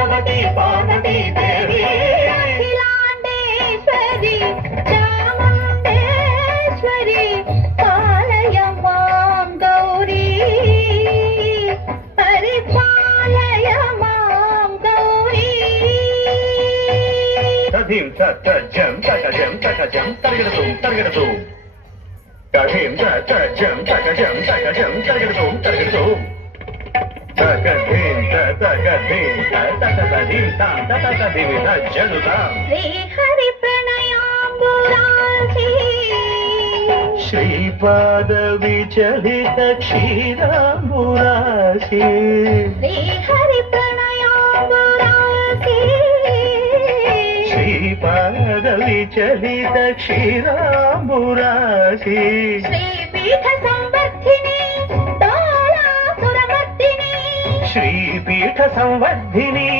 భగవతి పార్వతీ దేవి అఖిలాండేశ్వరి చాముండేశ్వరి పాలయ మాం గౌరీ పరిపాలయ మాం గౌరీ తధిం తజం తగజం తగజం తరగడదు తరగడదు తధిం తజం తగజం తగజం తరగడదు తరగడదు తగధిం తగధిం తతధిం తతధిం తజనుతాం శ్రీహరి ప్రణయాంబురాసి శ్రీపాద విచలిత క్షీరాంబురాశి శ్రీహరి ప్రణయాంబురాసి శ్రీపాద విచలిత క్షీరాంబురాశి శ్రీపీఠ సంవర్ధిని డోలాసురమర్దిని శ్రీపీఠ సంవర్ధిని